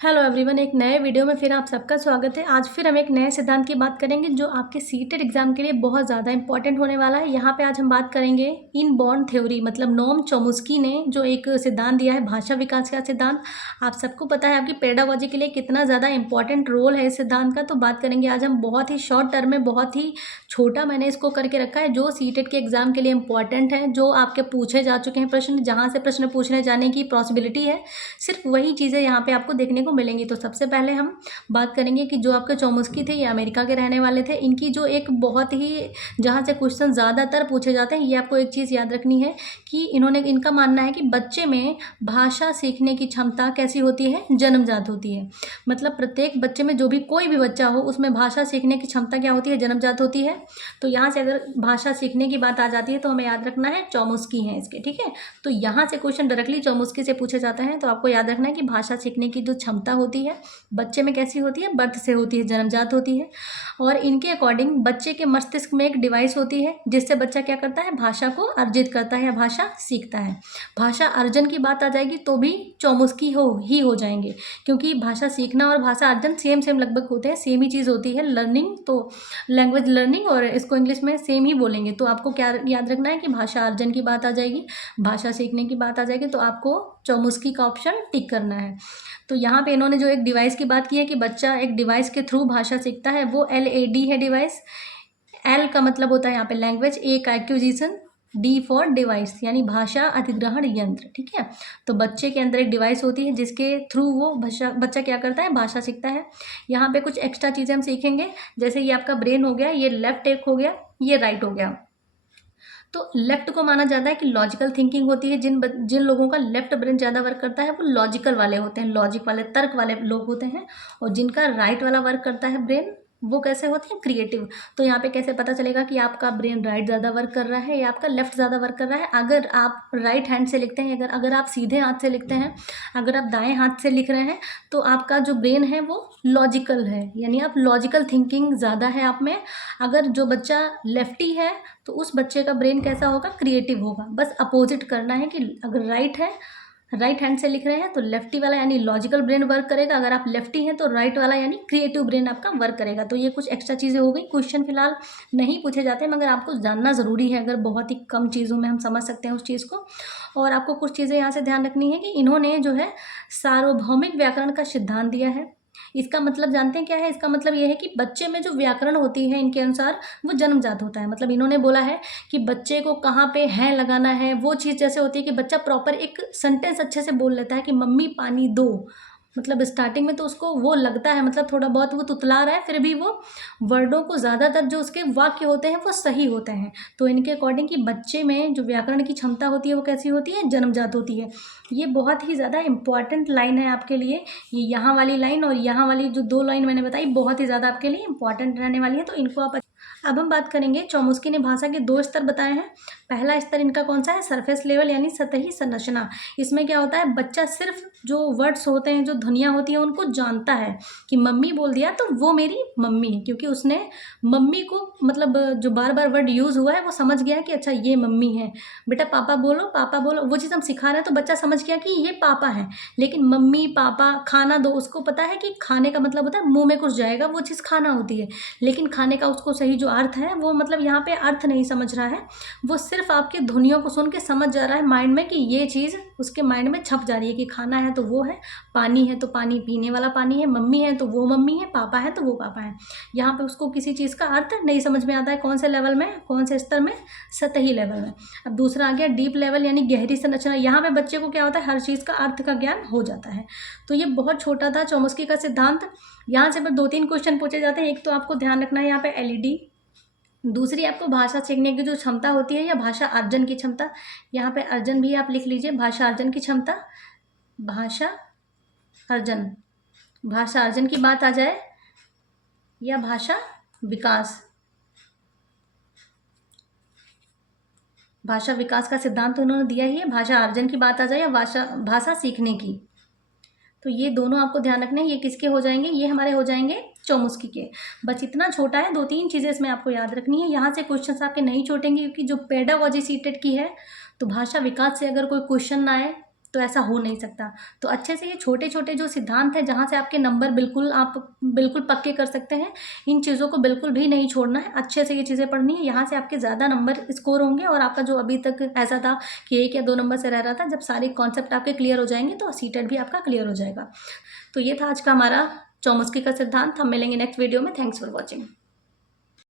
Hello everyone, एक नए video में फिर आप सबका स्वागत है। आज फिर हम एक नए सिद्धांत की बात करेंगे जो आपके सीटेट एग्जाम के लिए बहुत ज़्यादा इंपॉर्टेंट होने वाला है। यहाँ पे आज हम बात करेंगे इनबॉर्न थ्योरी, मतलब नोम चोम्स्की ने जो एक सिद्धांत दिया है, भाषा विकास का सिद्धांत। आप सबको पता है आपकी पेडागोजी के लिए कितना ज़्यादा इंपॉर्टेंट रोल है इस सिद्धांत का। तो बात करेंगे आज हम बहुत ही शॉर्ट टर्म में, बहुत ही छोटा मैंने इसको करके रखा है, जो सीटेट के एग्जाम के लिए इंपॉर्टेंट है, जो आपके पूछे जा चुके हैं प्रश्न, जहाँ से प्रश्न पूछने जाने की पॉसिबिलिटी है, सिर्फ वही चीज़ें यहाँ पे आपको देखने को मिलेंगी। तो सबसे पहले हम बात करेंगे कि जो आपके चोम्स्की थे, ये अमेरिका के रहने वाले थे। इनकी जो एक बहुत ही, जहाँ से क्वेश्चन ज़्यादातर पूछे जाते हैं, ये आपको एक चीज़ याद रखनी है कि इनका मानना है कि बच्चे में भाषा सीखने की क्षमता कैसी होती है, जन्मजात होती है। मतलब प्रत्येक बच्चे में, जो भी कोई भी बच्चा हो, उसमें भाषा सीखने की क्षमता क्या होती है, जन्मजात होती है। तो यहाँ से अगर भाषा सीखने की बात आ जाती है तो हमें याद रखना है चोम्स्की है इसके, ठीक है। तो यहाँ से क्वेश्चन डायरेक्टली चोम्स्की से पूछे जाते हैं। तो आपको याद रखना है कि भाषा सीखने की जो क्षमता होती है बच्चे में कैसी होती है, बर्थ से होती है, जन्मजात होती है। और इनके अकॉर्डिंग बच्चे के मस्तिष्क में एक डिवाइस होती है जिससे बच्चा क्या करता है, भाषा को अर्जित करता है या भाषा सीखता है। भाषा अर्जन की बात आ जाएगी तो भी चोम्स्की हो जाएंगे, क्योंकि भाषा सीखना और भाषा अर्जन सेम लगभग होते हैं, सेम ही चीज़ होती है। लर्निंग तो लैंग्वेज लर्निंग, और इसको इंग्लिश में सेम ही बोलेंगे। तो आपको क्या याद रखना है कि भाषा अर्जन की बात आ जाएगी, भाषा सीखने की बात आ जाएगी, तो आपको चोम्स्की का ऑप्शन टिक करना है। तो यहाँ पे इन्होंने जो एक डिवाइस की बात की है कि बच्चा एक डिवाइस के थ्रू भाषा सीखता है, वो LAD है डिवाइस। L का मतलब होता है यहाँ पे लैंग्वेज, A का एक्विजिशन, D फॉर डिवाइस यानी भाषा अधिग्रहण यंत्र, ठीक है। तो बच्चे के अंदर एक डिवाइस होती है जिसके थ्रू वो बच्चा क्या करता है, भाषा सीखता है। यहाँ पे कुछ एक्स्ट्रा चीज़ें हम सीखेंगे, जैसे ये आपका ब्रेन हो गया, ये लेफ्ट एक हो गया, ये राइट हो गया। तो लेफ्ट को माना जाता है कि लॉजिकल थिंकिंग होती है। जिन लोगों का लेफ्ट ब्रेन ज़्यादा वर्क करता है वो लॉजिकल वाले होते हैं, लॉजिक वाले, तर्क वाले लोग होते हैं। और जिनका राइट वाला वर्क करता है ब्रेन, वो कैसे होते हैं, क्रिएटिव। तो यहाँ पे कैसे पता चलेगा कि आपका ब्रेन राइट ज़्यादा वर्क कर रहा है या आपका लेफ्ट ज़्यादा वर्क कर रहा है? अगर आप राइट हैंड से लिखते हैं, अगर आप सीधे हाथ से लिखते हैं, अगर आप दाएं हाथ से लिख रहे हैं, तो आपका जो ब्रेन है वो लॉजिकल है, यानी आप लॉजिकल थिंकिंग ज़्यादा है आप में। अगर जो बच्चा लेफ्टी है तो उस बच्चे का ब्रेन कैसा होगा, क्रिएटिव होगा। बस अपोजिट करना है कि अगर राइट है, राइट हैंड से लिख रहे हैं, तो लेफ्टी वाला यानी लॉजिकल ब्रेन वर्क करेगा। अगर आप लेफ्टी हैं तो राइट वाला यानी क्रिएटिव ब्रेन आपका वर्क करेगा। तो ये कुछ एक्स्ट्रा चीज़ें हो गई। क्वेश्चन फिलहाल नहीं पूछे जाते, मगर आपको जानना ज़रूरी है। अगर बहुत ही कम चीज़ों में हम समझ सकते हैं उस चीज़ को। और आपको कुछ चीज़ें यहाँ से ध्यान रखनी है कि इन्होंने जो है सार्वभौमिक व्याकरण का सिद्धांत दिया है। इसका मतलब जानते हैं क्या है? इसका मतलब ये है कि बच्चे में जो व्याकरण होती है, इनके अनुसार वो जन्मजात होता है। मतलब इन्होंने बोला है कि बच्चे को कहाँ पे है लगाना है, वो चीज़ जैसे होती है कि बच्चा प्रॉपर एक सेंटेंस अच्छे से बोल लेता है कि मम्मी पानी दो। मतलब स्टार्टिंग में तो उसको वो लगता है, मतलब थोड़ा बहुत वो तुतला रहा है, फिर भी वो वर्डों को, ज़्यादातर जो उसके वाक्य होते हैं वो सही होते हैं। तो इनके अकॉर्डिंग कि बच्चे में जो व्याकरण की क्षमता होती है वो कैसी होती है, जन्मजात होती है। ये बहुत ही ज़्यादा इंपॉर्टेंट लाइन है आपके लिए। ये यहाँ वाली लाइन और यहाँ वाली जो दो लाइन मैंने बताई, बहुत ही ज़्यादा आपके लिए इंपॉर्टेंट रहने वाली है। तो इनको आप, अब हम बात करेंगे, चोम्स्की ने भाषा के 2 स्तर बताए हैं। पहला स्तर इनका कौन सा है, सरफेस लेवल यानी सतही संरचना। इसमें क्या होता है, बच्चा सिर्फ जो वर्ड्स होते हैं, जो ध्वनियाँ होती हैं, उनको जानता है कि मम्मी बोल दिया तो वो मेरी मम्मी है, क्योंकि उसने मम्मी को, मतलब जो बार बार वर्ड यूज़ हुआ है वो समझ गया कि अच्छा ये मम्मी है। बेटा पापा बोलो, पापा बोलो, वो चीज़ हम सिखा रहे हैं तो बच्चा समझ गया कि ये पापा है। लेकिन मम्मी पापा खाना दो, उसको पता है कि खाने का मतलब होता है मुँह में कुछ जाएगा, वो चीज़ खाना होती है। लेकिन खाने का उसको सही जो अर्थ है, वो मतलब यहाँ पे अर्थ नहीं समझ रहा है, वो सिर्फ आपकी ध्वनियों को सुन के समझ जा रहा है माइंड में कि ये चीज़ उसके माइंड में छप जा रही है कि खाना है तो वो है, पानी है तो पानी पीने वाला पानी है, मम्मी है तो वो मम्मी है, पापा है तो वो पापा है। यहाँ पे उसको किसी चीज़ का अर्थ नहीं समझ में आता है। कौन से लेवल में, कौन से स्तर में, सतही लेवल में। अब दूसरा आ गया डीप लेवल यानी गहरी संरचना। यहाँ पे बच्चे को क्या होता है, हर चीज़ का अर्थ का ज्ञान हो जाता है। तो ये बहुत छोटा था चोम्स्की का सिद्धांत। यहाँ से फिर 2-3 क्वेश्चन पूछे जाते हैं। एक तो आपको ध्यान रखना है यहाँ पे LED, दूसरी आपको भाषा सीखने की जो क्षमता होती है या भाषा अर्जन की क्षमता। यहाँ पे अर्जन भी आप लिख लीजिए, भाषा अर्जन की क्षमता, भाषा अर्जन, भाषा अर्जन की बात आ जाए या भाषा विकास। भाषा विकास का सिद्धांत तो उन्होंने दिया ही है, भाषा अर्जन की बात आ जाए या भाषा सीखने की। तो ये दोनों आपको ध्यान रखने हैं। ये किसके हो जाएंगे, ये हमारे हो जाएंगे चोम्स्की के। बस इतना छोटा है, 2-3 चीज़ें इसमें आपको याद रखनी है। यहाँ से क्वेश्चंस आपके नहीं छूटेंगे, क्योंकि जो पेडागोजी सीटेट की है, तो भाषा विकास से अगर कोई क्वेश्चन ना आए तो ऐसा हो नहीं सकता। तो अच्छे से ये छोटे छोटे जो सिद्धांत हैं जहाँ से आपके नंबर बिल्कुल आप बिल्कुल पक्के कर सकते हैं, इन चीज़ों को बिल्कुल भी नहीं छोड़ना है, अच्छे से ये चीज़ें पढ़नी है। यहाँ से आपके ज़्यादा नंबर स्कोर होंगे और आपका जो अभी तक ऐसा था कि 1 या 2 नंबर से रह रहा था, जब सारे कॉन्सेप्ट आपके क्लियर हो जाएंगे तो सीटेट भी आपका क्लियर हो जाएगा। तो ये था आज का हमारा चौमुस्की का सिद्धांत। हम मिलेंगे नेक्स्ट वीडियो में। Thanks for watching.